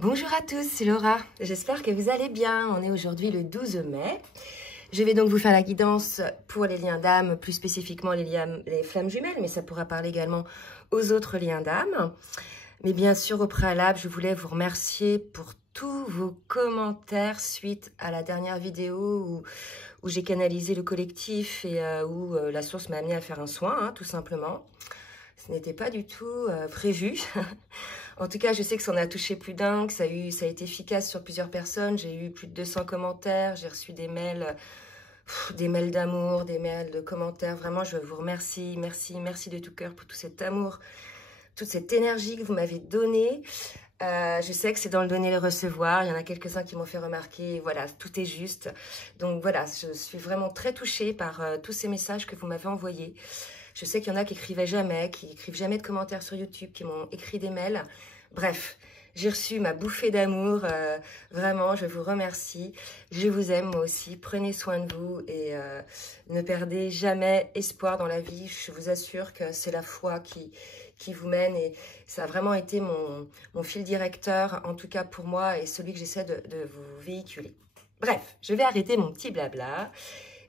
Bonjour à tous, c'est Laura. J'espère que vous allez bien. On est aujourd'hui le 12 mai. Je vais donc vous faire la guidance pour les liens d'âme, plus spécifiquement les flammes jumelles, mais ça pourra parler également aux autres liens d'âme. Mais bien sûr, au préalable, je voulais vous remercier pour tous vos commentaires suite à la dernière vidéo où j'ai canalisé le collectif et où la source m'a amené à faire un soin, tout simplement. Ce n'était pas du tout prévu. En tout cas, je sais que ça en a touché plus d'un, que ça a été efficace sur plusieurs personnes. J'ai eu plus de 200 commentaires, j'ai reçu des mails d'amour, des mails de commentaires. Vraiment, je vous remercie, merci de tout cœur pour tout cet amour, toute cette énergie que vous m'avez donnée. Je sais que c'est dans le donner et le recevoir. Il y en a quelques-uns qui m'ont fait remarquer, voilà, tout est juste. Donc voilà, je suis vraiment très touchée par tous ces messages que vous m'avez envoyés. Je sais qu'il y en a qui écrivent jamais de commentaires sur YouTube, qui m'ont écrit des mails. Bref, j'ai reçu ma bouffée d'amour. Vraiment, je vous remercie. Je vous aime moi aussi. Prenez soin de vous et ne perdez jamais espoir dans la vie. Je vous assure que c'est la foi qui vous mène et ça a vraiment été mon fil directeur, en tout cas pour moi, et celui que j'essaie de vous véhiculer. Bref, je vais arrêter mon petit blabla.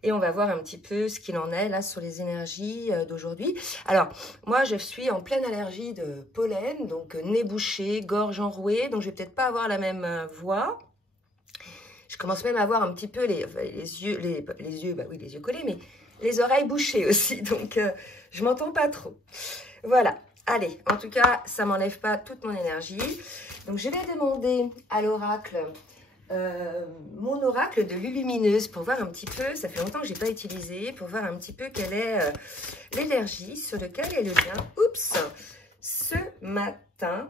Et on va voir un petit peu ce qu'il en est là sur les énergies d'aujourd'hui. Alors, moi, je suis en pleine allergie de pollen, donc nez bouché, gorge enrouée, donc je vais peut-être pas avoir la même voix. Je commence même à avoir un petit peu les yeux collés, mais les oreilles bouchées aussi, donc je m'entends pas trop. Voilà, allez, en tout cas, ça m'enlève pas toute mon énergie. Donc, je vais demander à l'oracle mon oracle de Lulumineuse pour voir un petit peu, ça fait longtemps que je n'ai pas utilisé, pour voir un petit peu quelle est l'énergie sur laquelle est le lien. Oups, ce matin.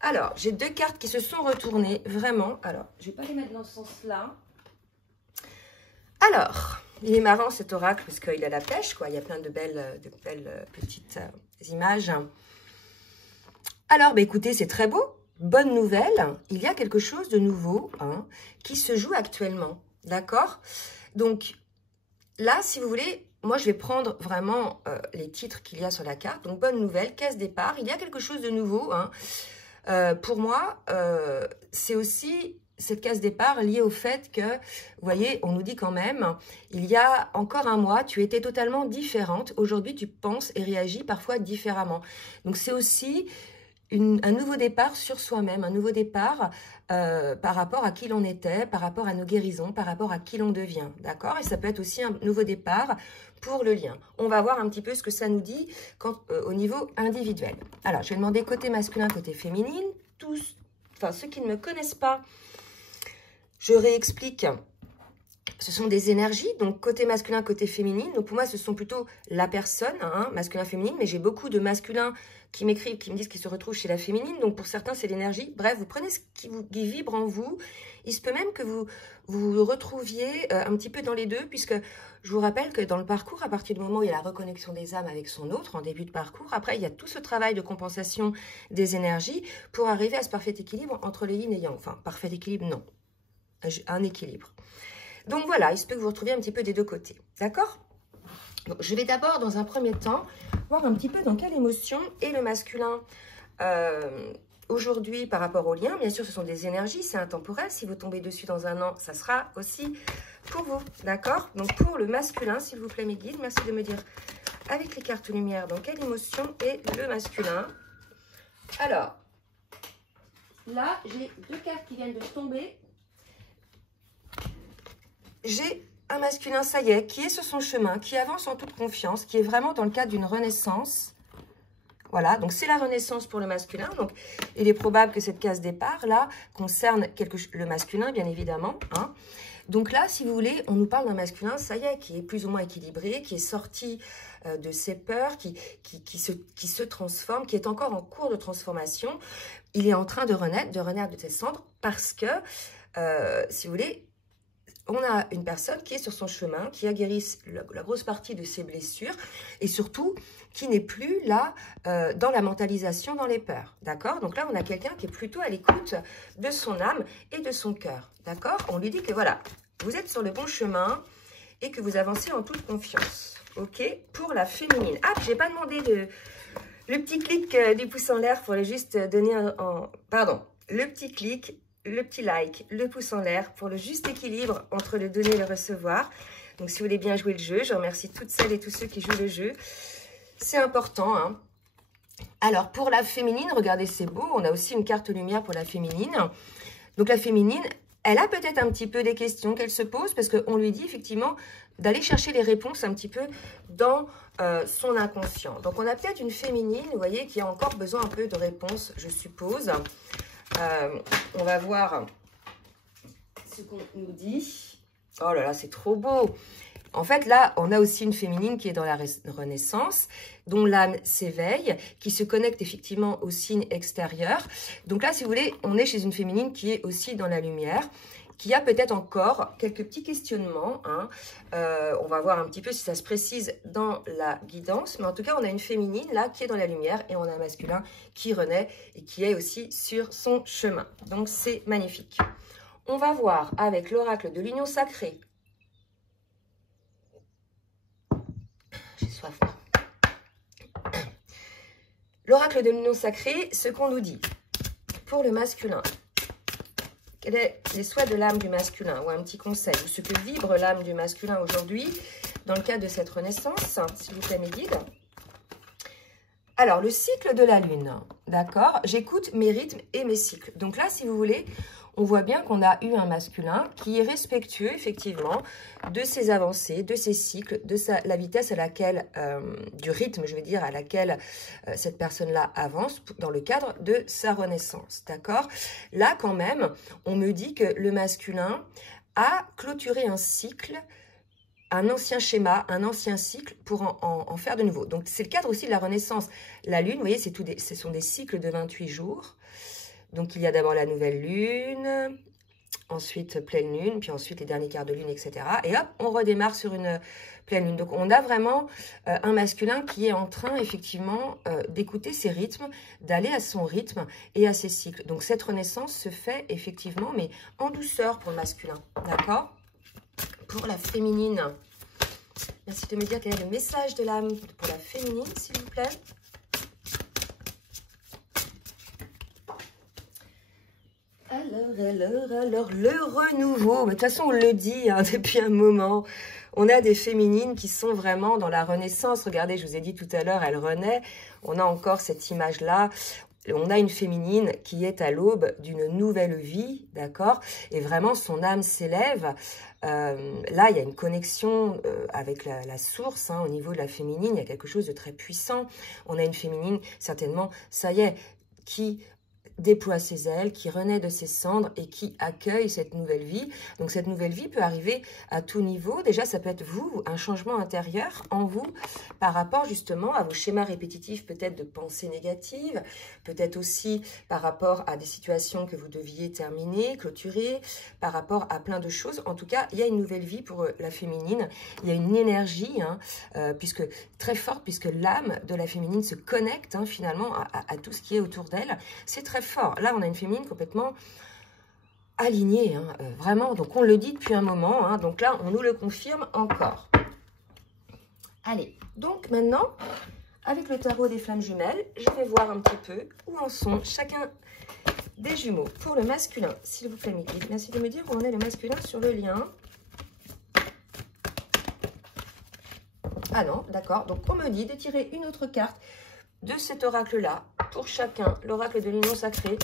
Alors, j'ai deux cartes qui se sont retournées, vraiment. Alors, je ne vais pas les mettre dans ce sens-là. Alors, il est marrant cet oracle parce qu'il a la pêche, quoi. Il y a plein de belles petites images. Alors, bah, écoutez, c'est très beau. Bonne nouvelle, il y a quelque chose de nouveau qui se joue actuellement, d'accord? Donc là, si vous voulez, moi je vais prendre vraiment les titres qu'il y a sur la carte. Donc bonne nouvelle, case départ, il y a quelque chose de nouveau. Pour moi, c'est aussi cette case départ liée au fait que, vous voyez, on nous dit quand même, il y a encore un mois, tu étais totalement différente. Aujourd'hui, tu penses et réagis parfois différemment. Donc c'est aussi un nouveau départ sur soi-même, un nouveau départ par rapport à qui l'on était, par rapport à nos guérisons, par rapport à qui l'on devient, d'accord? Et ça peut être aussi un nouveau départ pour le lien. On va voir un petit peu ce que ça nous dit au niveau individuel. Alors, je vais demander côté masculin, côté féminine. Ceux qui ne me connaissent pas, je réexplique. Ce sont des énergies, donc côté masculin, côté féminine. Donc pour moi, ce sont plutôt la personne, masculin, féminine. Mais j'ai beaucoup de masculins qui m'écrivent, qui me disent qu'ils se retrouvent chez la féminine. Donc pour certains, c'est l'énergie. Bref, vous prenez ce qui vibre en vous. Il se peut même que vous retrouviez un petit peu dans les deux, puisque je vous rappelle que dans le parcours, à partir du moment où il y a la reconnexion des âmes avec son autre, en début de parcours, après, il y a tout ce travail de compensation des énergies pour arriver à ce parfait équilibre entre les yin et yang. Enfin, parfait équilibre, non. Un équilibre. Donc voilà, il se peut que vous retrouviez un petit peu des deux côtés, d'accord? Donc je vais d'abord, dans un premier temps, voir un petit peu dans quelle émotion est le masculin aujourd'hui par rapport au lien. Bien sûr, ce sont des énergies, c'est intemporel. Si vous tombez dessus dans un an, ça sera aussi pour vous, d'accord? Donc pour le masculin, s'il vous plaît, mes guides, merci de me dire avec les cartes lumière dans quelle émotion est le masculin. Alors, là, j'ai deux cartes qui viennent de tomber. J'ai un masculin, ça y est, qui est sur son chemin, qui avance en toute confiance, qui est vraiment dans le cadre d'une renaissance. Voilà, donc c'est la renaissance pour le masculin. Donc, il est probable que cette case départ, là, concerne le masculin, bien évidemment. Donc là, si vous voulez, on nous parle d'un masculin, ça y est, qui est plus ou moins équilibré, qui est sorti de ses peurs, qui se transforme, qui est encore en cours de transformation. Il est en train de renaître de ses cendres, parce que, si vous voulez, on a une personne qui est sur son chemin, qui a guéri la grosse partie de ses blessures et surtout qui n'est plus là dans la mentalisation, dans les peurs. D'accord? Donc là, on a quelqu'un qui est plutôt à l'écoute de son âme et de son cœur. D'accord? On lui dit que voilà, vous êtes sur le bon chemin et que vous avancez en toute confiance. Ok? Pour la féminine. Ah, je n'ai pas demandé le petit clic du pouce en l'air pour juste donner Pardon. le petit clic, le petit like, le pouce en l'air pour le juste équilibre entre le donner et le recevoir. Donc, si vous voulez bien jouer le jeu, je remercie toutes celles et tous ceux qui jouent le jeu. C'est important, hein. Alors, pour la féminine, regardez, c'est beau. On a aussi une carte lumière pour la féminine. Donc, la féminine, elle a peut-être un petit peu des questions qu'elle se pose parce qu'on lui dit effectivement d'aller chercher les réponses un petit peu dans son inconscient. Donc, on a peut-être une féminine, vous voyez, qui a encore besoin un peu de réponses, je suppose. On va voir ce qu'on nous dit. Oh là là, c'est trop beau. En fait, là, on a aussi une féminine qui est dans la renaissance, dont l'âme s'éveille, qui se connecte effectivement au signe extérieur. Donc là, si vous voulez, on est chez une féminine qui est aussi dans la lumière, qui a peut-être encore quelques petits questionnements, hein. On va voir un petit peu si ça se précise dans la guidance. Mais en tout cas, on a une féminine là qui est dans la lumière et on a un masculin qui renaît et qui est aussi sur son chemin. Donc, c'est magnifique. On va voir avec l'oracle de l'union sacrée. J'ai soif. L'oracle de l'union sacrée, ce qu'on nous dit pour le masculin. Quels sont les souhaits de l'âme du masculin ou un petit conseil ou ce que vibre l'âme du masculin aujourd'hui dans le cadre de cette renaissance, s'il vous plaît mes guides. Alors, le cycle de la lune, d'accord? J'écoute mes rythmes et mes cycles. Donc là, si vous voulez, on voit bien qu'on a eu un masculin qui est respectueux, effectivement, de ses avancées, de ses cycles, de la vitesse à laquelle, du rythme, je veux dire, à laquelle cette personne-là avance dans le cadre de sa renaissance, d'accord? Là, quand même, on me dit que le masculin a clôturé un cycle, un ancien schéma, un ancien cycle pour en faire de nouveau. Donc, c'est le cadre aussi de la renaissance. La lune, vous voyez, ce sont des cycles de 28 jours. Donc, il y a d'abord la nouvelle lune, ensuite pleine lune, puis ensuite les derniers quarts de lune, etc. Et hop, on redémarre sur une pleine lune. Donc, on a vraiment un masculin qui est en train, effectivement, d'écouter ses rythmes, d'aller à son rythme et à ses cycles. Donc, cette renaissance se fait, effectivement, mais en douceur pour le masculin. D'accord? Pour la féminine, merci de me dire quel est le message de l'âme pour la féminine, s'il vous plaît. Alors, le renouveau. Mais de toute façon, on le dit hein, depuis un moment. On a des féminines qui sont vraiment dans la renaissance. Regardez, je vous ai dit tout à l'heure, elle renaît. On a encore cette image-là. On a une féminine qui est à l'aube d'une nouvelle vie, d'accord? Et vraiment, son âme s'élève. Là, il y a une connexion avec la source, hein, au niveau de la féminine. Il y a quelque chose de très puissant. On a une féminine, certainement, ça y est, qui déploie ses ailes, qui renaît de ses cendres et qui accueille cette nouvelle vie. Donc, cette nouvelle vie peut arriver à tout niveau. Déjà, ça peut être vous, un changement intérieur en vous par rapport justement à vos schémas répétitifs, peut-être de pensées négatives, peut-être aussi par rapport à des situations que vous deviez terminer, clôturer, par rapport à plein de choses. En tout cas, il y a une nouvelle vie pour la féminine. Il y a une énergie, hein, très forte, puisque l'âme de la féminine se connecte hein, finalement à tout ce qui est autour d'elle. C'est très fort. Là, on a une féminine complètement alignée, hein, vraiment. Donc, on le dit depuis un moment. Hein, donc là, on nous le confirme encore. Allez, donc maintenant, avec le tarot des flammes jumelles, je vais voir un petit peu où en sont chacun des jumeaux. Pour le masculin, s'il vous plaît, mes guides, merci de me dire où en est le masculin sur le lien. Ah non, d'accord. Donc, on me dit de tirer une autre carte de cet oracle-là, pour chacun, l'oracle de l'union sacrée.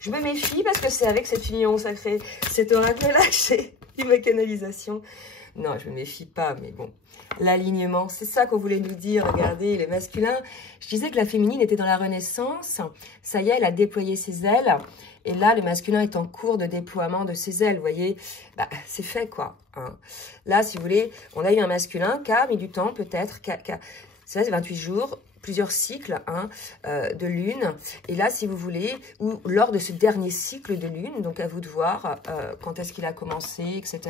Je me méfie parce que c'est avec cette union sacrée, cet oracle-là, que j'ai eu ma canalisation. Non, je me méfie pas, mais bon. L'alignement, c'est ça qu'on voulait nous dire. Regardez, les masculins. Je disais que la féminine était dans la renaissance. Ça y est, elle a déployé ses ailes. Et là, le masculin est en cours de déploiement de ses ailes. Vous voyez, bah, c'est fait, quoi. Hein. Là, si vous voulez, on a eu un masculin qui a mis du temps, peut-être. C'est 28 jours. Plusieurs cycles hein, de lune. Et là, si vous voulez, ou lors de ce dernier cycle de lune, donc à vous de voir quand est-ce qu'il a commencé, etc.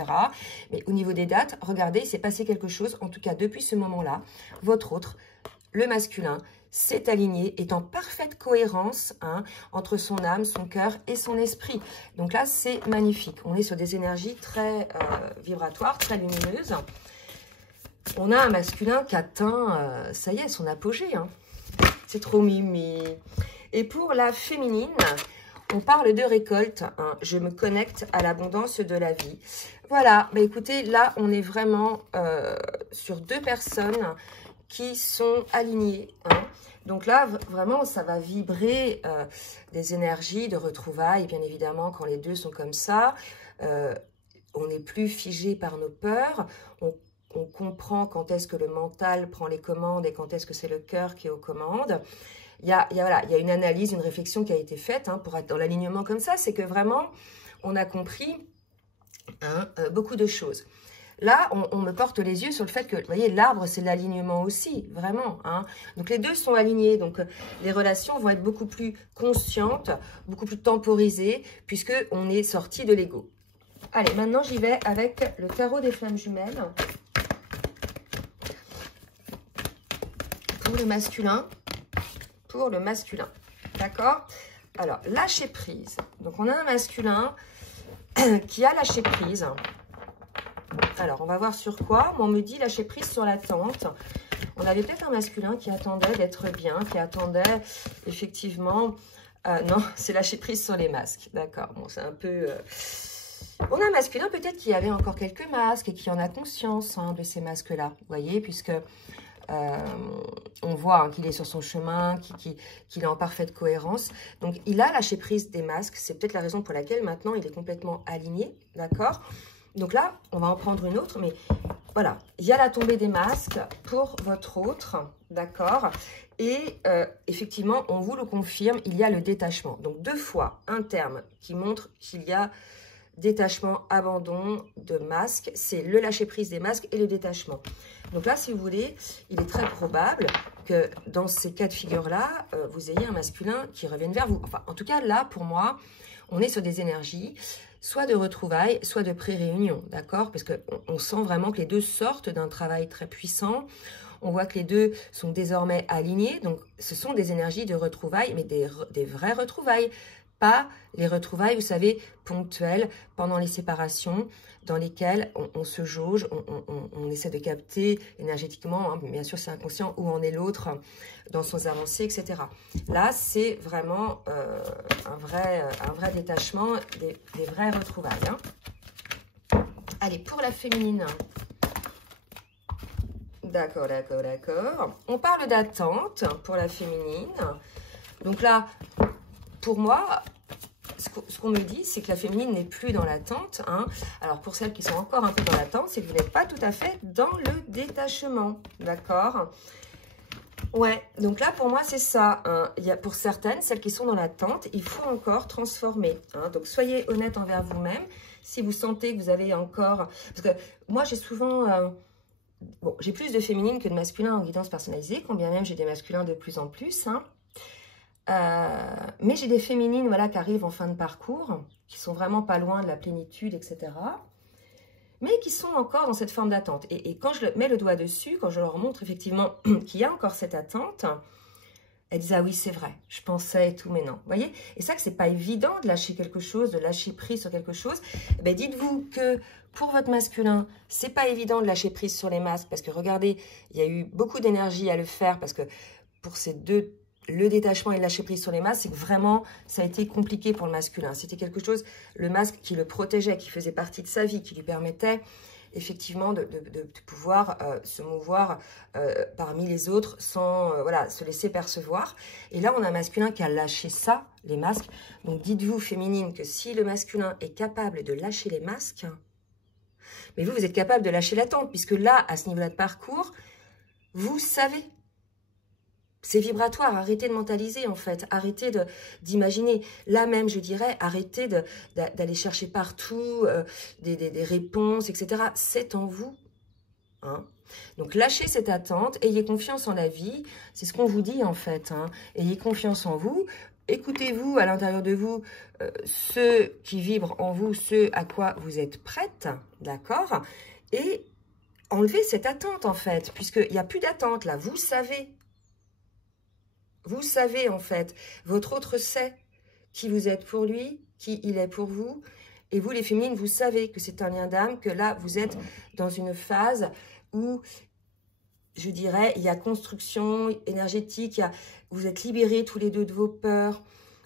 Mais au niveau des dates, regardez, il s'est passé quelque chose. En tout cas, depuis ce moment-là, votre autre, le masculin, s'est aligné, est en parfaite cohérence hein, entre son âme, son cœur et son esprit. Donc là, c'est magnifique. On est sur des énergies très vibratoires, très lumineuses. On a un masculin qui atteint, ça y est, son apogée. Hein. C'est trop mimi. Et pour la féminine, on parle de récolte. Hein. Je me connecte à l'abondance de la vie. Voilà, bah écoutez, là, on est vraiment sur 2 personnes qui sont alignées. Hein. Donc là, vraiment, ça va vibrer des énergies de retrouvailles. Bien évidemment, quand les deux sont comme ça, on n'est plus figé par nos peurs. On comprend quand est-ce que le mental prend les commandes et quand est-ce que c'est le cœur qui est aux commandes. Il y a une analyse, une réflexion qui a été faite hein, pour être dans l'alignement comme ça. C'est que vraiment, on a compris hein, beaucoup de choses. Là, on me porte les yeux sur le fait que, vous voyez, l'arbre, c'est l'alignement aussi, vraiment. Hein. Donc, les deux sont alignés. Donc, les relations vont être beaucoup plus conscientes, beaucoup plus temporisées, puisqu'on est sorti de l'ego. Allez, maintenant, j'y vais avec le tarot des flammes jumelles. Pour le masculin. Pour le masculin. D'accord? Alors, lâcher prise. Donc, on a un masculin qui a lâché prise. Alors, on va voir sur quoi. On me dit lâcher prise sur l'attente. On avait peut-être un masculin qui attendait d'être bien, qui attendait effectivement... non, c'est lâcher prise sur les masques. D'accord, bon, c'est un peu... On a un masculin peut-être qui avait encore quelques masques et qui en a conscience hein, de ces masques-là. Vous voyez, puisque on voit hein, qu'il est sur son chemin, qu'il est en parfaite cohérence. Donc, il a lâché prise des masques. C'est peut-être la raison pour laquelle maintenant, il est complètement aligné. D'accord ? Donc là, on va en prendre une autre, mais voilà, il y a la tombée des masques pour votre autre, d'accord? Et effectivement, on vous le confirme, il y a le détachement. Donc 2 fois un terme qui montre qu'il y a détachement, abandon de masques, c'est le lâcher-prise des masques et le détachement. Donc là, si vous voulez, il est très probable que dans ces cas de figure-là, vous ayez un masculin qui revienne vers vous. Enfin, en tout cas, là, pour moi, on est sur des énergies soit de retrouvailles, soit de pré-réunion, d'accord? Parce qu'on sent vraiment que les deux sortent d'un travail très puissant. On voit que les deux sont désormais alignés. Donc, ce sont des énergies de retrouvailles, mais des vraies retrouvailles. Pas les retrouvailles, vous savez, ponctuelles pendant les séparations, dans lesquelles on se jauge, on essaie de capter énergétiquement, hein, bien sûr c'est inconscient, où en est l'autre dans son avancée, etc. Là, c'est vraiment un vrai détachement, des vraies retrouvailles. Hein. Allez, pour la féminine. D'accord, d'accord, d'accord. On parle d'attente pour la féminine. Donc là, pour moi... Ce qu'on me dit, c'est que la féminine n'est plus dans l'attente. Hein. Alors, pour celles qui sont encore un peu dans l'attente, c'est que vous n'êtes pas tout à fait dans le détachement. D'accord? Ouais, donc là, pour moi, c'est ça. Hein. Il y a, pour certaines, celles qui sont dans l'attente, il faut encore transformer. Hein. Donc, soyez honnête envers vous-même. Si vous sentez que vous avez encore... Parce que moi, j'ai souvent... bon, j'ai plus de féminines que de masculins en guidance personnalisée, quand bien même j'ai des masculins de plus en plus. Hein. Mais j'ai des féminines voilà, qui arrivent en fin de parcours, qui sont vraiment pas loin de la plénitude, etc. Mais qui sont encore dans cette forme d'attente. Et quand je mets le doigt dessus, quand je leur montre effectivement qu'il y a encore cette attente, elles disent « Ah oui, c'est vrai, je pensais et tout, mais non. » Vous voyez? Et ça, que c'est pas évident de lâcher quelque chose, de lâcher prise sur quelque chose. Ben, dites-vous que pour votre masculin, c'est pas évident de lâcher prise sur les masques, parce que regardez, il y a eu beaucoup d'énergie à le faire, parce que pour ces deux... Le détachement et le lâcher prise sur les masques, c'est que vraiment, ça a été compliqué pour le masculin. C'était quelque chose, le masque qui le protégeait, qui faisait partie de sa vie, qui lui permettait effectivement de pouvoir se mouvoir parmi les autres sans voilà, se laisser percevoir. Et là, on a un masculin qui a lâché ça, les masques. Donc, dites-vous, féminine, que si le masculin est capable de lâcher les masques, mais vous êtes capable de lâcher l'attente, puisque là, à ce niveau-là de parcours, vous savez. C'est vibratoire, arrêtez de mentaliser en fait, arrêtez d'imaginer. Là même, je dirais, arrêtez d'aller chercher partout des réponses, etc. C'est en vous. Hein. Donc lâchez cette attente, ayez confiance en la vie, c'est ce qu'on vous dit en fait. Hein. Ayez confiance en vous, écoutez-vous à l'intérieur de vous, ce qui vibre en vous, ce à quoi vous êtes prête, d'accord? Et enlevez cette attente en fait, puisqu'il n'y a plus d'attente là, vous savez. Vous savez, en fait, votre autre sait qui vous êtes pour lui, qui il est pour vous. Et vous, les féminines, vous savez que c'est un lien d'âme, que là, vous êtes dans une phase où, je dirais, il y a construction énergétique, vous êtes libérés tous les deux de vos peurs.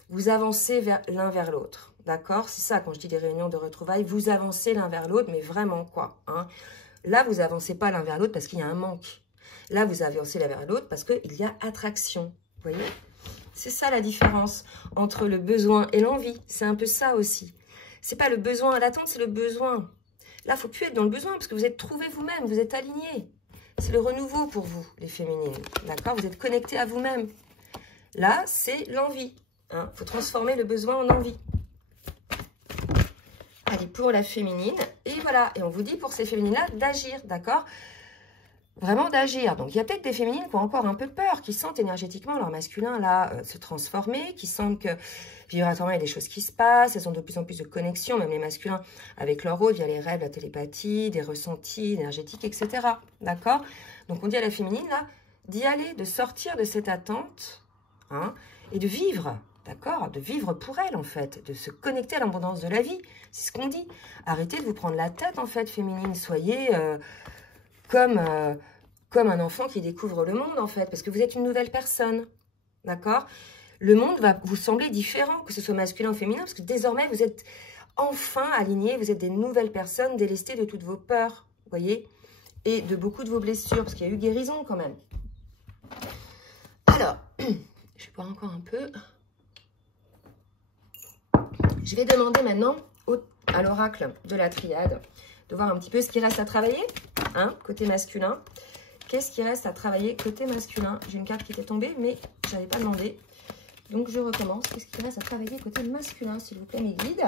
vous avancez l'un vers l'autre. D'accord? C'est ça, quand je dis des réunions de retrouvailles, vous avancez l'un vers l'autre, mais vraiment quoi, hein? Là, vous avancez pas l'un vers l'autre parce qu'il y a un manque. Là, vous avancez l'un vers l'autre parce qu'il y a attraction. Vous voyez? C'est ça la différence entre le besoin et l'envie. C'est un peu ça aussi. C'est pas le besoin, l'attente, c'est le besoin. Là, il ne faut plus être dans le besoin parce que vous êtes trouvé vous-même, vous êtes aligné. C'est le renouveau pour vous, les féminines. D'accord? Vous êtes connectés à vous-même. Là, c'est l'envie. Il faut transformer le besoin en envie. Allez, pour la féminine. Et voilà. Et on vous dit pour ces féminines-là d'agir. D'accord? Vraiment d'agir. Donc, il y a peut-être des féminines qui ont encore un peu peur, qui sentent énergétiquement leur masculin là se transformer, qui sentent que vibratoirement, il y a des choses qui se passent, elles ont de plus en plus de connexions, même les masculins, avec leur autre, via les rêves, la télépathie, des ressentis énergétiques, etc. D'accord? Donc, on dit à la féminine là, d'y aller, de sortir de cette attente, hein, et de vivre, d'accord? De vivre pour elle, en fait, de se connecter à l'abondance de la vie. C'est ce qu'on dit. Arrêtez de vous prendre la tête, en fait, féminine. Soyez... comme un enfant qui découvre le monde, en fait, parce que vous êtes une nouvelle personne, d'accord? Le monde va vous sembler différent, que ce soit masculin ou féminin, parce que désormais, vous êtes enfin alignés, vous êtes des nouvelles personnes délestées de toutes vos peurs, vous voyez? Et de beaucoup de vos blessures, parce qu'il y a eu guérison quand même. Alors, je vais boire encore un peu. Je vais demander maintenant à l'oracle de la triade de voir un petit peu ce qui reste à travailler, hein, côté masculin. Qu'est-ce qui reste à travailler côté masculin? J'ai une carte qui était tombée, mais je n'avais pas demandé. Donc, je recommence. Qu'est-ce qui reste à travailler côté masculin, s'il vous plaît, mes guides?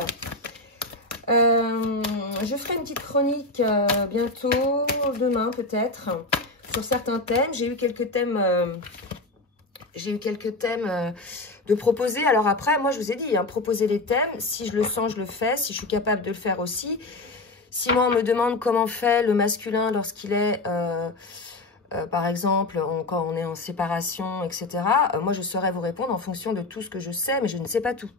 Je ferai une petite chronique bientôt, demain peut-être, sur certains thèmes. J'ai eu quelques thèmes... de proposer. Alors après, moi, je vous ai dit, hein, proposer les thèmes. Si je le sens, je le fais. Si je suis capable de le faire aussi. Si moi, on me demande comment fait le masculin lorsqu'il est, par exemple, quand on est en séparation, etc., moi, je saurais vous répondre en fonction de tout ce que je sais, mais je ne sais pas tout.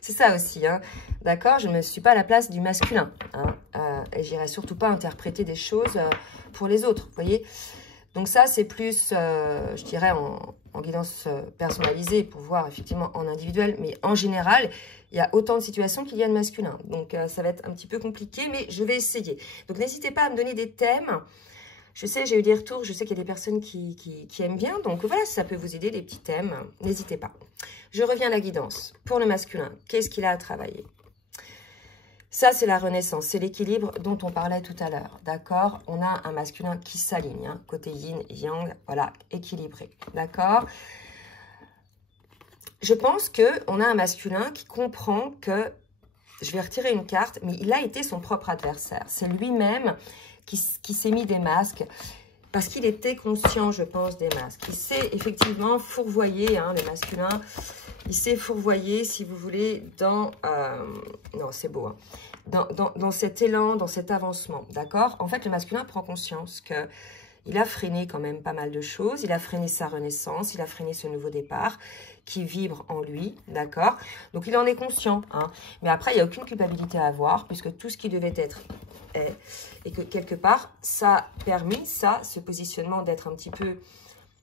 C'est ça aussi, hein. D'accord? Je ne me suis pas à la place du masculin. Hein, et j'irai surtout pas interpréter des choses pour les autres, vous voyez? Donc ça, c'est plus, je dirais, en guidance personnalisée pour voir effectivement en individuel. Mais en général, il y a autant de situations qu'il y a de masculin. Donc ça va être un petit peu compliqué, mais je vais essayer. Donc n'hésitez pas à me donner des thèmes. Je sais, j'ai eu des retours, je sais qu'il y a des personnes qui aiment bien. Donc voilà, si ça peut vous aider, des petits thèmes, n'hésitez pas. Je reviens à la guidance. Pour le masculin, qu'est-ce qu'il a à travailler? Ça, c'est la renaissance, c'est l'équilibre dont on parlait tout à l'heure, d'accord? On a un masculin qui s'aligne, hein, côté yin, yang, voilà, équilibré, d'accord? Je pense qu'on a un masculin qui comprend que, je vais retirer une carte, mais il a été son propre adversaire. C'est lui-même qui s'est mis des masques, parce qu'il était conscient, je pense, des masques. Il s'est effectivement fourvoyé, hein, le masculin. Il s'est fourvoyé, si vous voulez, dans... non, c'est beau, hein, dans cet élan, dans cet avancement, d'accord? En fait, le masculin prend conscience qu'il a freiné quand même pas mal de choses. Il a freiné sa renaissance, il a freiné ce nouveau départ qui vibre en lui, d'accord? Donc, il en est conscient, hein. Mais après, il n'y a aucune culpabilité à avoir, puisque tout ce qui devait être est. Et que, quelque part, ça a permis, ça, ce positionnement d'être un petit peu...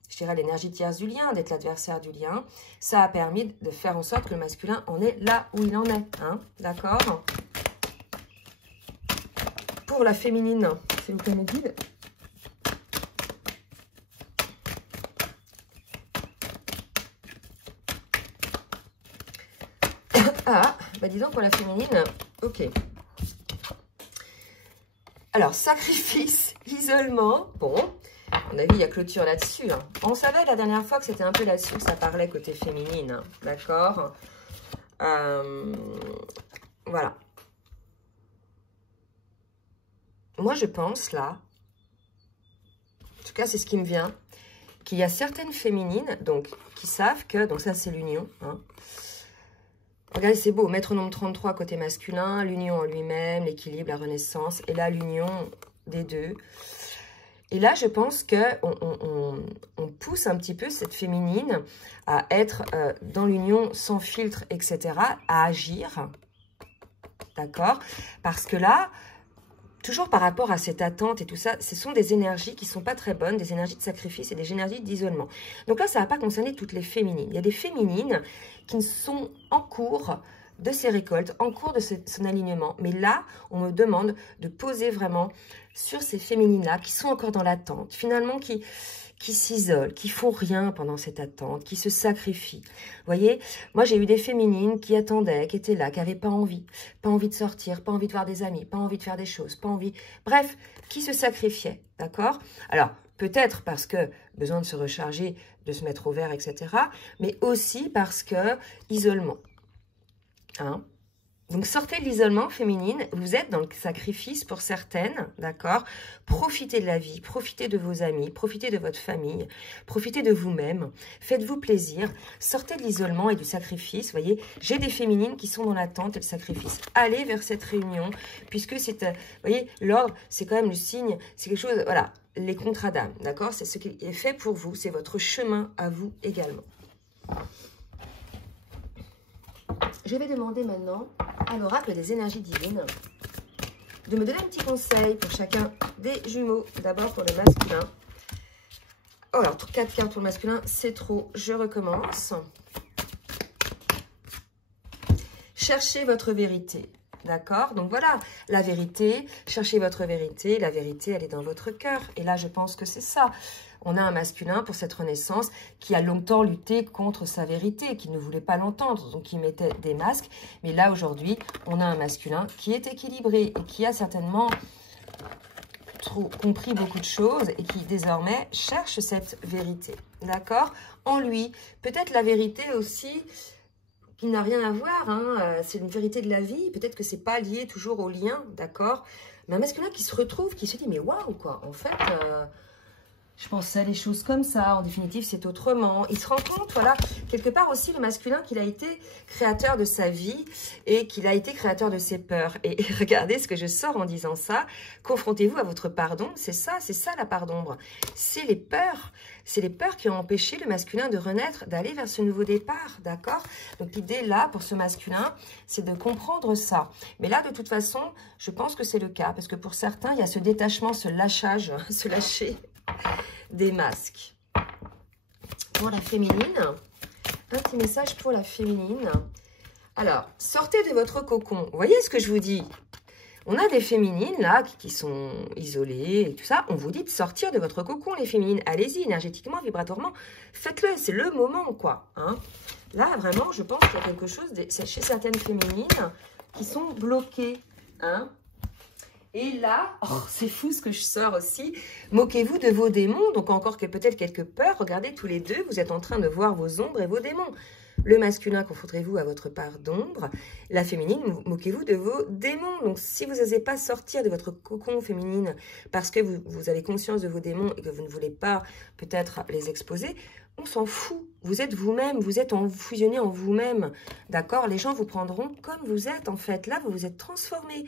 je dirais l'énergie tierce du lien, d'être l'adversaire du lien, ça a permis de faire en sorte que le masculin en est là où il en est, hein, d'accord? Pour la féminine, s'il vous plaît, mes guides. Ah, bah dis donc pour la féminine, ok. Alors, sacrifice, isolement, bon... On a vu, il y a clôture là-dessus. Hein. On savait la dernière fois que c'était un peu là-dessus que ça parlait côté féminine. Hein. D'accord? Voilà. Moi, je pense là, en tout cas, c'est ce qui me vient, qu'il y a certaines féminines donc, qui savent que, donc ça, c'est l'union. Hein. Regardez, c'est beau. Métronome 33 côté masculin, l'union en lui-même, l'équilibre, la renaissance. Et là, l'union des deux. Et là, je pense qu'on pousse un petit peu cette féminine à être dans l'union sans filtre, etc., à agir, d'accord? Parce que là, toujours par rapport à cette attente et tout ça, ce sont des énergies qui ne sont pas très bonnes, des énergies de sacrifice et des énergies d'isolement. Donc là, ça ne va pas concerner toutes les féminines. Il y a des féminines qui sont en cours de ses récoltes, en cours de son alignement. Mais là, on me demande de poser vraiment sur ces féminines-là qui sont encore dans l'attente, finalement qui s'isolent, qui font rien pendant cette attente, qui se sacrifient. Vous voyez, moi j'ai eu des féminines qui attendaient, qui étaient là, qui n'avaient pas envie de sortir, pas envie de voir des amis, pas envie de faire des choses, pas envie... Bref, qui se sacrifiaient, d'accord? Alors, peut-être parce que besoin de se recharger, de se mettre au vert, etc. Mais aussi parce que isolement. Hein? Donc, sortez de l'isolement féminine, vous êtes dans le sacrifice pour certaines, d'accord? Profitez de la vie, profitez de vos amis, profitez de votre famille, profitez de vous-même, faites-vous plaisir, sortez de l'isolement et du sacrifice, vous voyez? J'ai des féminines qui sont dans l'attente et le sacrifice. Allez vers cette réunion, puisque c'est, vous voyez, l'ordre, c'est quand même le signe, c'est quelque chose, voilà, les contrats d'âme, d'accord? C'est ce qui est fait pour vous, c'est votre chemin à vous également. Je vais demander maintenant à l'oracle des énergies divines de me donner un petit conseil pour chacun des jumeaux. D'abord pour le masculin. Oh, alors 4 cartes pour le masculin, c'est trop. Je recommence. Cherchez votre vérité. D'accord? Donc voilà, la vérité, cherchez votre vérité. La vérité, elle est dans votre cœur. Et là, je pense que c'est ça. On a un masculin pour cette renaissance qui a longtemps lutté contre sa vérité, qui ne voulait pas l'entendre, donc qui mettait des masques. Mais là, aujourd'hui, on a un masculin qui est équilibré et qui a certainement compris beaucoup de choses et qui désormais cherche cette vérité. D'accord? En lui, peut-être la vérité aussi qui n'a rien à voir, hein, c'est une vérité de la vie, peut-être que c'est pas lié toujours au lien, d'accord? Mais un masculin qui se retrouve, qui se dit, mais waouh, quoi, en fait... je pensais à des choses comme ça, en définitive, c'est autrement. Il se rend compte, voilà, quelque part aussi, le masculin, qu'il a été créateur de sa vie et qu'il a été créateur de ses peurs. Et regardez ce que je sors en disant ça. Confrontez-vous à votre part d'ombre, c'est ça la part d'ombre. C'est les peurs qui ont empêché le masculin de renaître, d'aller vers ce nouveau départ, d'accord? Donc l'idée là, pour ce masculin, c'est de comprendre ça. Mais là, de toute façon, je pense que c'est le cas, parce que pour certains, il y a ce détachement, ce lâchage, se lâcher des masques. Pour la féminine, un petit message pour la féminine. Alors, sortez de votre cocon. Vous voyez ce que je vous dis? On a des féminines là qui sont isolées et tout ça. On vous dit de sortir de votre cocon, les féminines. Allez-y, énergétiquement, vibratoirement. Faites-le, c'est le moment, quoi. Hein. Là, vraiment, je pense qu'il y a quelque chose chez certaines féminines qui sont bloquées. Hein. Et là, oh, c'est fou ce que je sors aussi. Moquez-vous de vos démons. Donc encore peut-être quelques peurs. Regardez tous les deux, vous êtes en train de voir vos ombres et vos démons. Le masculin, confronterez-vous à votre part d'ombre. La féminine, moquez-vous de vos démons. Donc si vous n'osez pas sortir de votre cocon féminine parce que vous avez conscience de vos démons et que vous ne voulez pas peut-être les exposer, on s'en fout. Vous êtes vous-même, vous êtes fusionné en vous-même. D'accord? Les gens vous prendront comme vous êtes en fait. Là, vous vous êtes transformé.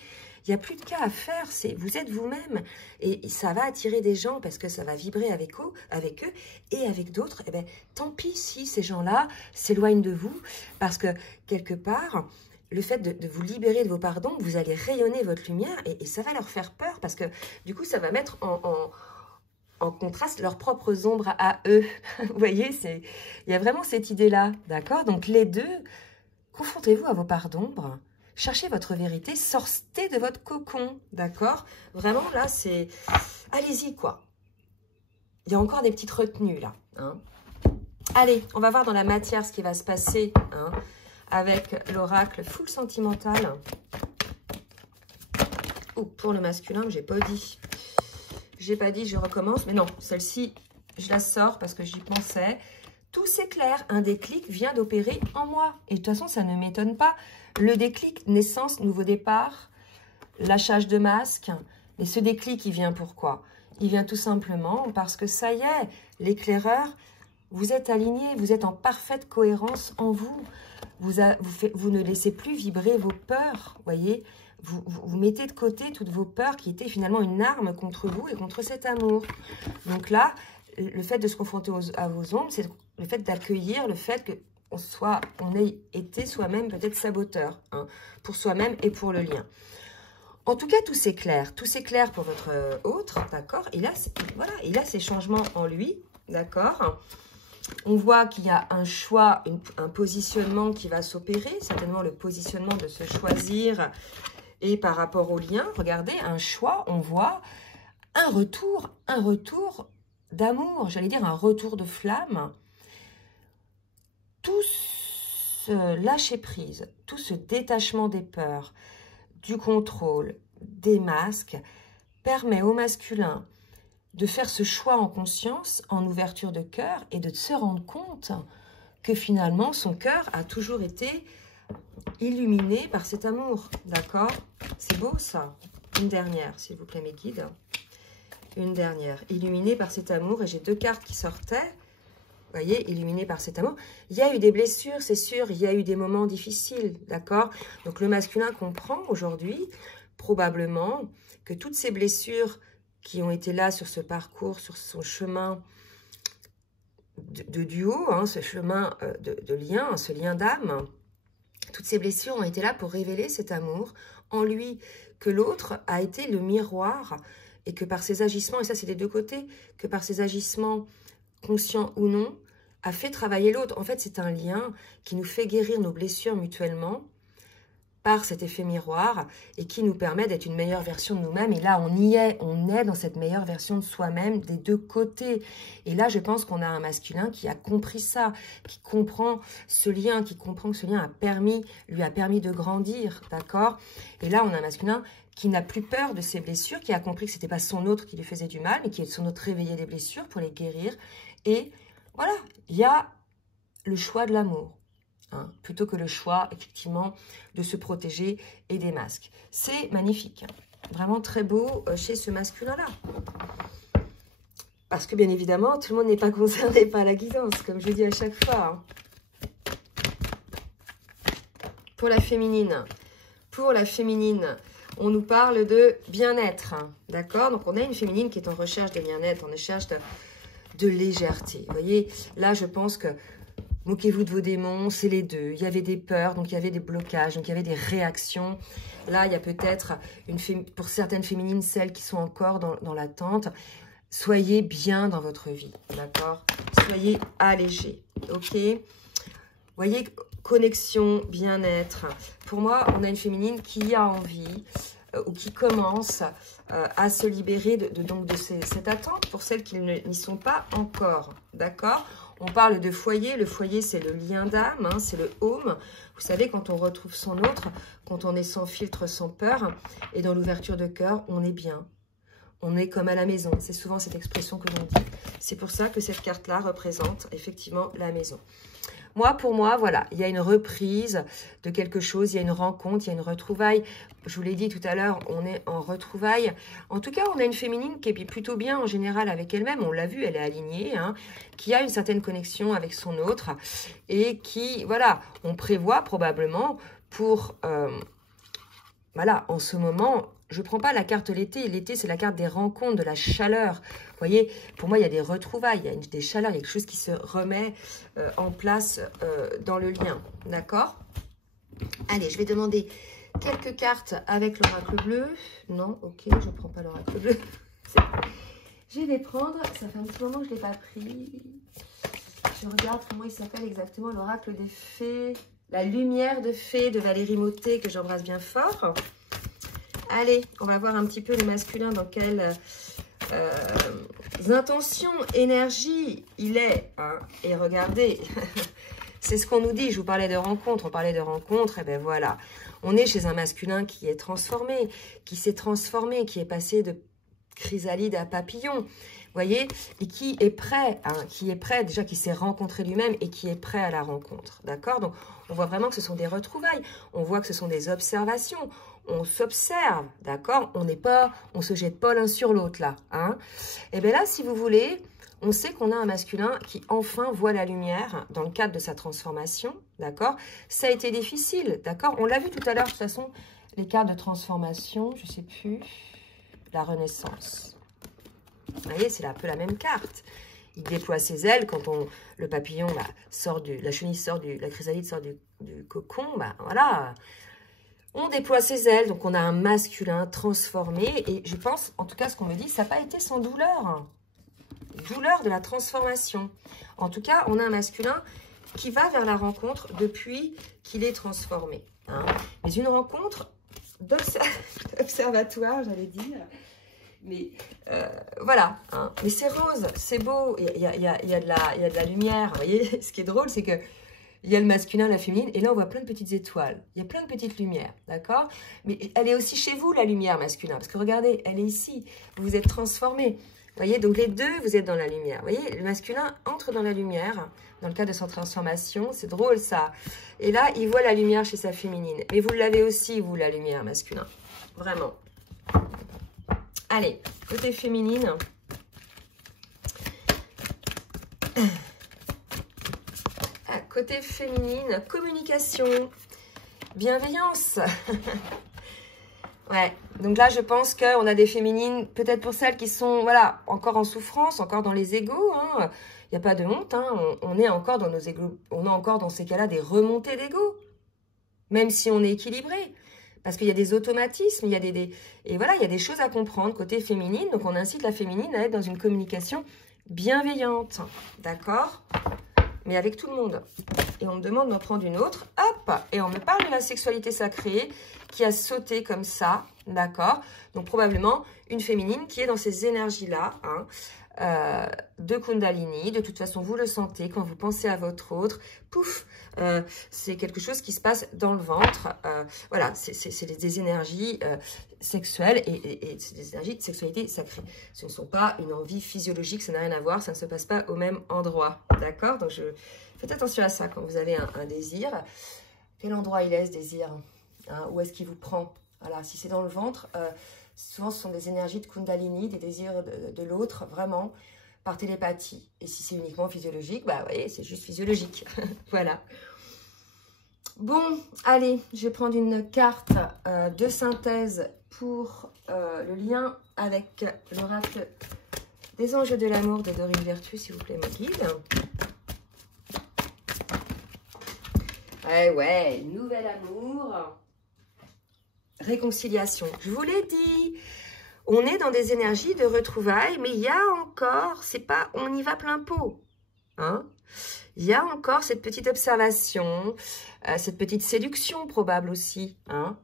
Il n'y a plus de cas à faire, vous êtes vous-même. Et ça va attirer des gens parce que ça va vibrer avec eux et avec d'autres. Eh bien, tant pis si ces gens-là s'éloignent de vous parce que quelque part, le fait de vous libérer de vos pardons, vous allez rayonner votre lumière et ça va leur faire peur parce que du coup, ça va mettre en contraste leurs propres ombres à eux. Vous voyez, il y a vraiment cette idée-là, d'accord? Donc les deux, confrontez-vous à vos parts d'ombre. Cherchez votre vérité, sortez de votre cocon, d'accord? Vraiment, là, c'est... Allez-y, quoi. Il y a encore des petites retenues, là. Hein. Allez, on va voir dans la matière ce qui va se passer hein, avec l'oracle full sentimental. Oh, pour le masculin, j'ai pas dit. J'ai pas dit, je recommence. Mais non, celle-ci, je la sors parce que j'y pensais. Tout s'éclaire, un déclic vient d'opérer en moi. Et de toute façon, ça ne m'étonne pas. Le déclic, naissance, nouveau départ, lâchage de masque. Mais ce déclic, il vient pourquoi? Il vient tout simplement parce que ça y est, l'éclaireur, vous êtes aligné, vous êtes en parfaite cohérence en vous. Vous ne laissez plus vibrer vos peurs, voyez. Vous mettez de côté toutes vos peurs qui étaient finalement une arme contre vous et contre cet amour. Donc là, le fait de se confronter à vos ombres, c'est le fait d'accueillir le fait qu'on ait été soi-même peut-être saboteur, hein, pour soi-même et pour le lien. En tout cas, tout s'éclaire pour votre autre, d'accord? Voilà, il a ces changements en lui, d'accord? On voit qu'il y a un choix, un positionnement qui va s'opérer, certainement le positionnement de se choisir. Et par rapport au lien, regardez, un choix, on voit un retour d'amour, j'allais dire un retour de flamme. Tout ce lâcher prise, tout ce détachement des peurs, du contrôle, des masques, permet au masculin de faire ce choix en conscience, en ouverture de cœur, et de se rendre compte que finalement son cœur a toujours été illuminé par cet amour, d'accord? C'est beau ça. Une dernière, s'il vous plaît, mes guides. Une dernière, illuminé par cet amour, et j'ai 2 cartes qui sortaient. Vous voyez, illuminé par cet amour. Il y a eu des blessures, c'est sûr, il y a eu des moments difficiles, d'accord? Donc le masculin comprend aujourd'hui, probablement, que toutes ces blessures qui ont été là sur ce parcours, sur son chemin de duo, hein, ce chemin de lien, ce lien d'âme, toutes ces blessures ont été là pour révéler cet amour en lui, que l'autre a été le miroir, et que par ses agissements, et ça c'est des 2 côtés, que par ses agissements, conscients ou non, a fait travailler l'autre. En fait, c'est un lien qui nous fait guérir nos blessures mutuellement par cet effet miroir et qui nous permet d'être une meilleure version de nous-mêmes. Et là, on est dans cette meilleure version de soi-même des 2 côtés. Et là, je pense qu'on a un masculin qui a compris ça, qui comprend ce lien, qui comprend que ce lien lui a permis de grandir, d'accord? Et là, on a un masculin qui n'a plus peur de ses blessures, qui a compris que ce n'était pas son autre qui lui faisait du mal, mais qui est son autre réveillé des blessures pour les guérir. Et voilà, il y a le choix de l'amour. Hein, plutôt que le choix, effectivement, de se protéger et des masques. C'est magnifique. Hein, vraiment très beau chez ce masculin-là. Parce que, bien évidemment, tout le monde n'est pas concerné par la guidance, comme je dis à chaque fois. Hein. Pour la féminine, on nous parle de bien-être. Hein, d'accord? Donc, on a une féminine qui est en recherche de bien-être, en recherche de légèreté. Vous voyez, là, je pense que moquez-vous de vos démons, c'est les 2. Il y avait des peurs, donc il y avait des blocages, donc il y avait des réactions. Là, il y a peut-être, pour certaines féminines, celles qui sont encore dans l'attente, soyez bien dans votre vie, d'accord? Soyez allégés, ok? Voyez, connexion, bien-être. Pour moi, on a une féminine qui a envie ou qui commence à se libérer de cette attente pour celles qui n'y sont pas encore, d'accord? On parle de foyer. Le foyer, c'est le lien d'âme, hein, c'est le home. Vous savez, quand on retrouve son autre, quand on est sans filtre, sans peur, et dans l'ouverture de cœur, on est bien. On est comme à la maison. C'est souvent cette expression que l'on dit. C'est pour ça que cette carte-là représente effectivement la maison. Pour moi, voilà, il y a une reprise de quelque chose, il y a une rencontre, il y a une retrouvaille. Je vous l'ai dit tout à l'heure, on est en retrouvaille. En tout cas, on a une féminine qui est plutôt bien en général avec elle-même. On l'a vu, elle est alignée, hein, qui a une certaine connexion avec son autre et qui, voilà, on prévoit probablement pour, voilà, en ce moment, je ne prends pas la carte l'été. L'été, c'est la carte des rencontres, de la chaleur. Vous voyez, pour moi, il y a des retrouvailles, il y a des chaleurs, il y a quelque chose qui se remet en place dans le lien. D'accord? Allez, je vais demander quelques cartes avec l'oracle bleu. Non, ok, je ne prends pas l'oracle bleu. Je vais prendre, ça fait un petit moment que je ne l'ai pas pris. Je regarde comment il s'appelle exactement, l'oracle des fées. La lumière de fées de Valérie Mottet, que j'embrasse bien fort. Allez, on va voir un petit peu le masculin dans quelles intentions, énergie il est. Hein. Et regardez, c'est ce qu'on nous dit. Je vous parlais de rencontres, on parlait de rencontres. Et bien voilà, on est chez un masculin qui est transformé, qui s'est transformé, qui est passé de chrysalide à papillon. Vous voyez, et qui est prêt, hein, déjà qui s'est rencontré lui-même et qui est prêt à la rencontre. D'accord? Donc, on voit vraiment que ce sont des retrouvailles. On voit que ce sont des observations. On s'observe, d'accord? On se jette pas l'un sur l'autre, là. Hein? Et bien là, si vous voulez, on sait qu'on a un masculin qui enfin voit la lumière dans le cadre de sa transformation, d'accord? Ça a été difficile, d'accord? On l'a vu tout à l'heure, de toute façon, les cartes de transformation, je sais plus, la renaissance. Vous voyez, c'est un peu la même carte. Il déploie ses ailes quand le papillon la chenille sort la chrysalide sort du cocon, voilà. On déploie ses ailes, donc on a un masculin transformé. Et je pense, en tout cas, ce qu'on me dit, ça n'a pas été sans douleur. Douleur de la transformation. En tout cas, on a un masculin qui va vers la rencontre depuis qu'il est transformé. Hein. Mais une rencontre d'observatoire, j'allais dire. Mais voilà, hein. Mais c'est rose, c'est beau, il y a de la lumière. Vous voyez, ce qui est drôle, c'est que il y a le masculin, la féminine, et là, on voit plein de petites étoiles. Il y a plein de petites lumières, d'accord? Mais elle est aussi chez vous, la lumière masculin, parce que regardez, elle est ici. Vous vous êtes transformés. Vous voyez, donc les deux, vous êtes dans la lumière. Vous voyez, le masculin entre dans la lumière, dans le cadre de son transformation. C'est drôle, ça. Et là, il voit la lumière chez sa féminine. Mais vous l'avez aussi, vous, la lumière masculin. Vraiment. Allez, côté féminine. Côté féminine, communication, bienveillance. Ouais, donc là, je pense qu'on a des féminines, peut-être pour celles qui sont, voilà, encore en souffrance, encore dans les égos. Hein. Il n'y a pas de honte, hein. On est encore dans nos égos, on a encore dans ces cas-là des remontées d'ego, même si on est équilibré. Parce qu'il y a des automatismes, il y a et voilà, il y a des choses à comprendre côté féminine. Donc, on incite la féminine à être dans une communication bienveillante, d'accord ? Mais avec tout le monde. Et on me demande d'en prendre une autre. Hop! Et on me parle de la sexualité sacrée qui a sauté comme ça. D'accord? Donc, probablement une féminine qui est dans ces énergies-là. Hein, de Kundalini. De toute façon, vous le sentez quand vous pensez à votre autre. Pouf! C'est quelque chose qui se passe dans le ventre. Voilà, c'est des énergies sexuelles et c'est des énergies de sexualité sacrée. Ce ne sont pas une envie physiologique, ça n'a rien à voir, ça ne se passe pas au même endroit. D'accord? Donc, faites attention à ça quand vous avez un désir. Quel endroit il est, ce désir? Hein, où est-ce qu'il vous prend? Voilà, si c'est dans le ventre, souvent ce sont des énergies de Kundalini, des désirs de l'autre, vraiment, par télépathie. Et si c'est uniquement physiologique, bah vous voyez, c'est juste physiologique. Voilà. Bon, allez, je vais prendre une carte de synthèse pour le lien avec l'oracle des anges de l'amour de Dorine Vertu, s'il vous plaît, mon guide. Ouais, nouvel amour. Réconciliation. Je vous l'ai dit. On est dans des énergies de retrouvailles, mais il y a encore, c'est pas, on y va plein pot. Hein? Il y a encore cette petite observation, cette petite séduction probable aussi. Hein?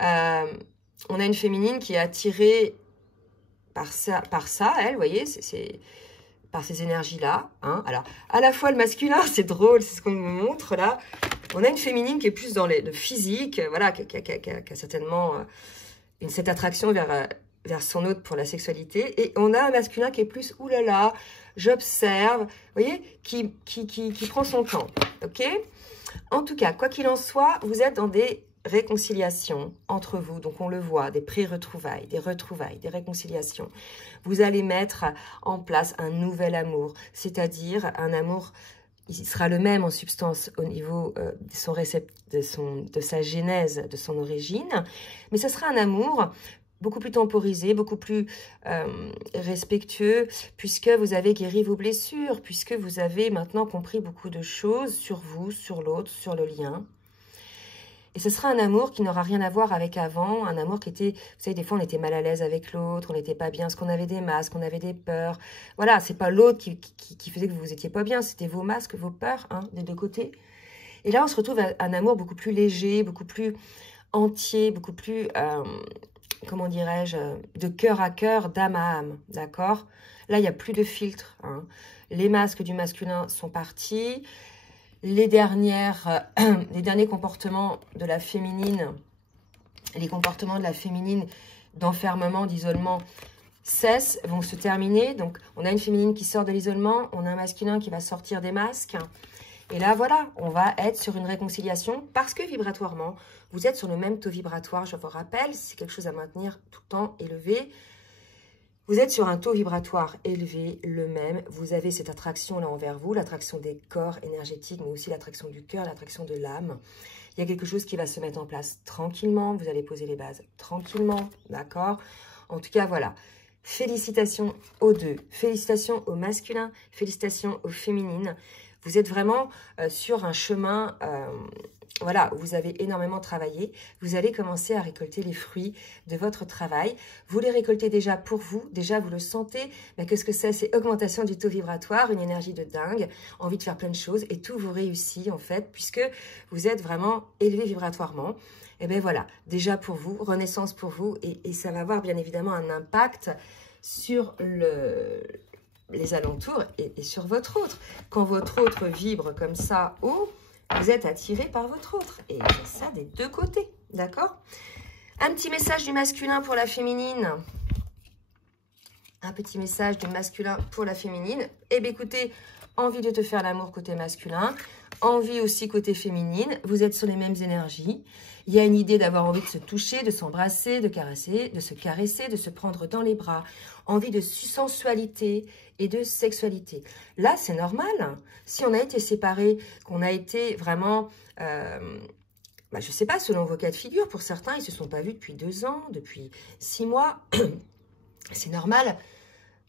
On a une féminine qui est attirée par ça elle, vous voyez, c'est par ces énergies-là. Hein? Alors, à la fois le masculin, c'est drôle, c'est ce qu'on me montre là. On a une féminine qui est plus dans le physique, voilà, qui a certainement cette attraction vers son autre pour la sexualité. Et on a un masculin qui est plus, oulala, j'observe, vous voyez, qui prend son temps, ok? En tout cas, quoi qu'il en soit, vous êtes dans des réconciliations entre vous. Donc, on le voit, des pré-retrouvailles, des retrouvailles, des réconciliations. Vous allez mettre en place un nouvel amour, c'est-à-dire un amour, il sera le même en substance au niveau de sa genèse, de son origine, mais ce sera un amour beaucoup plus temporisé, beaucoup plus respectueux, puisque vous avez guéri vos blessures, puisque vous avez maintenant compris beaucoup de choses sur vous, sur l'autre, sur le lien. Et ce sera un amour qui n'aura rien à voir avec avant, un amour qui était, vous savez, des fois on était mal à l'aise avec l'autre, on n'était pas bien, parce qu'on avait des masques, on avait des peurs. Voilà, c'est pas l'autre qui faisait que vous étiez pas bien, c'était vos masques, vos peurs, hein, des deux côtés. Et là, on se retrouve à un amour beaucoup plus léger, beaucoup plus entier, beaucoup plus, comment dirais-je, de cœur à cœur, d'âme à âme, d'accord? Là, il n'y a plus de filtre. Hein. Les masques du masculin sont partis. Les derniers comportements de la féminine, les comportements de la féminine d'enfermement, d'isolement, cessent, vont se terminer. Donc, on a une féminine qui sort de l'isolement, on a un masculin qui va sortir des masques. Et là, voilà, on va être sur une réconciliation parce que vibratoirement, vous êtes sur le même taux vibratoire. Je vous rappelle, c'est quelque chose à maintenir tout le temps élevé. Vous êtes sur un taux vibratoire élevé, le même. Vous avez cette attraction-là envers vous, l'attraction des corps énergétiques, mais aussi l'attraction du cœur, l'attraction de l'âme. Il y a quelque chose qui va se mettre en place tranquillement. Vous allez poser les bases tranquillement, d'accord? En tout cas, voilà. Félicitations aux deux. Félicitations au masculin, félicitations aux féminines. Vous êtes vraiment sur un chemin voilà, vous avez énormément travaillé, vous allez commencer à récolter les fruits de votre travail. Vous les récoltez déjà pour vous, déjà vous le sentez, mais qu'est-ce que c'est? C'est augmentation du taux vibratoire, une énergie de dingue, envie de faire plein de choses et tout vous réussit en fait, puisque vous êtes vraiment élevé vibratoirement. Et bien voilà, déjà pour vous, renaissance pour vous et ça va avoir bien évidemment un impact sur les alentours et sur votre autre. Quand votre autre vibre comme ça haut, vous êtes attiré par votre autre. Et c'est ça des deux côtés, d'accord? Un petit message du masculin pour la féminine. Un petit message du masculin pour la féminine. Eh bien, écoutez, envie de te faire l'amour côté masculin, envie aussi côté féminine. Vous êtes sur les mêmes énergies. Il y a une idée d'avoir envie de se toucher, de s'embrasser, de se caresser, de se prendre dans les bras. Envie de sensualité et de sexualité. Là, c'est normal. Si on a été séparés, qu'on a été vraiment, je ne sais pas, selon vos cas de figure, pour certains, ils ne se sont pas vus depuis 2 ans, depuis 6 mois. C'est normal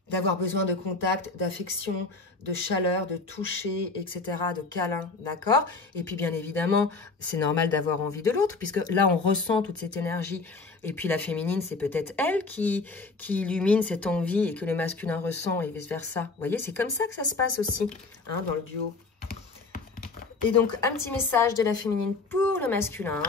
d'avoir besoin de contact, d'affection, de chaleur, de toucher, etc., de câlin, d'accord? Et puis, bien évidemment, c'est normal d'avoir envie de l'autre, puisque là, on ressent toute cette énergie. Et puis, la féminine, c'est peut-être elle qui illumine cette envie et que le masculin ressent et vice-versa. Vous voyez, c'est comme ça que ça se passe aussi, hein, dans le duo. Et donc, un petit message de la féminine pour le masculin.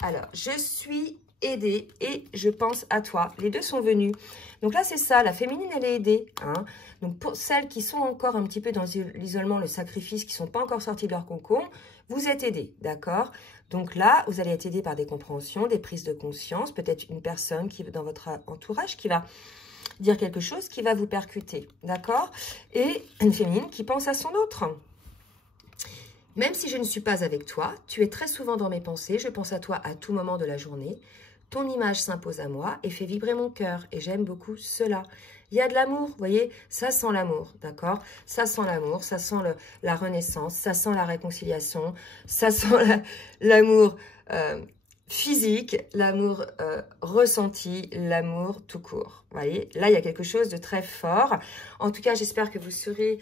Alors, je suis aidée et je pense à toi. Les deux sont venus. Donc là, c'est ça, la féminine, elle est aidée. Hein. Donc pour celles qui sont encore un petit peu dans l'isolement, le sacrifice, qui ne sont pas encore sorties de leur cocon, vous êtes aidés, d'accord? Donc là, vous allez être aidés par des compréhensions, des prises de conscience, peut-être une personne qui dans votre entourage qui va dire quelque chose qui va vous percuter, d'accord? Et une féminine qui pense à son autre. Même si je ne suis pas avec toi, tu es très souvent dans mes pensées, je pense à toi à tout moment de la journée. Ton image s'impose à moi et fait vibrer mon cœur et j'aime beaucoup cela. Il y a de l'amour, vous voyez, ça sent l'amour, d'accord? Ça sent l'amour, ça sent la renaissance, ça sent la réconciliation, ça sent l'amour physique, l'amour ressenti, l'amour tout court. Vous voyez, là, il y a quelque chose de très fort. En tout cas, j'espère que vous serez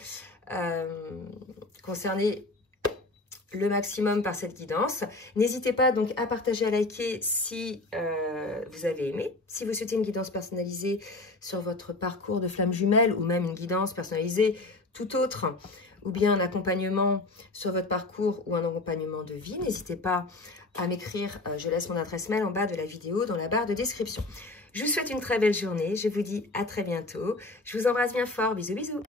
concernés le maximum par cette guidance. N'hésitez pas donc à partager, à liker si vous avez aimé. Si vous souhaitez une guidance personnalisée sur votre parcours de flamme jumelle ou même une guidance personnalisée tout autre, ou bien un accompagnement sur votre parcours ou un accompagnement de vie, n'hésitez pas à m'écrire. Je laisse mon adresse mail en bas de la vidéo dans la barre de description. Je vous souhaite une très belle journée. Je vous dis à très bientôt. Je vous embrasse bien fort. Bisous, bisous.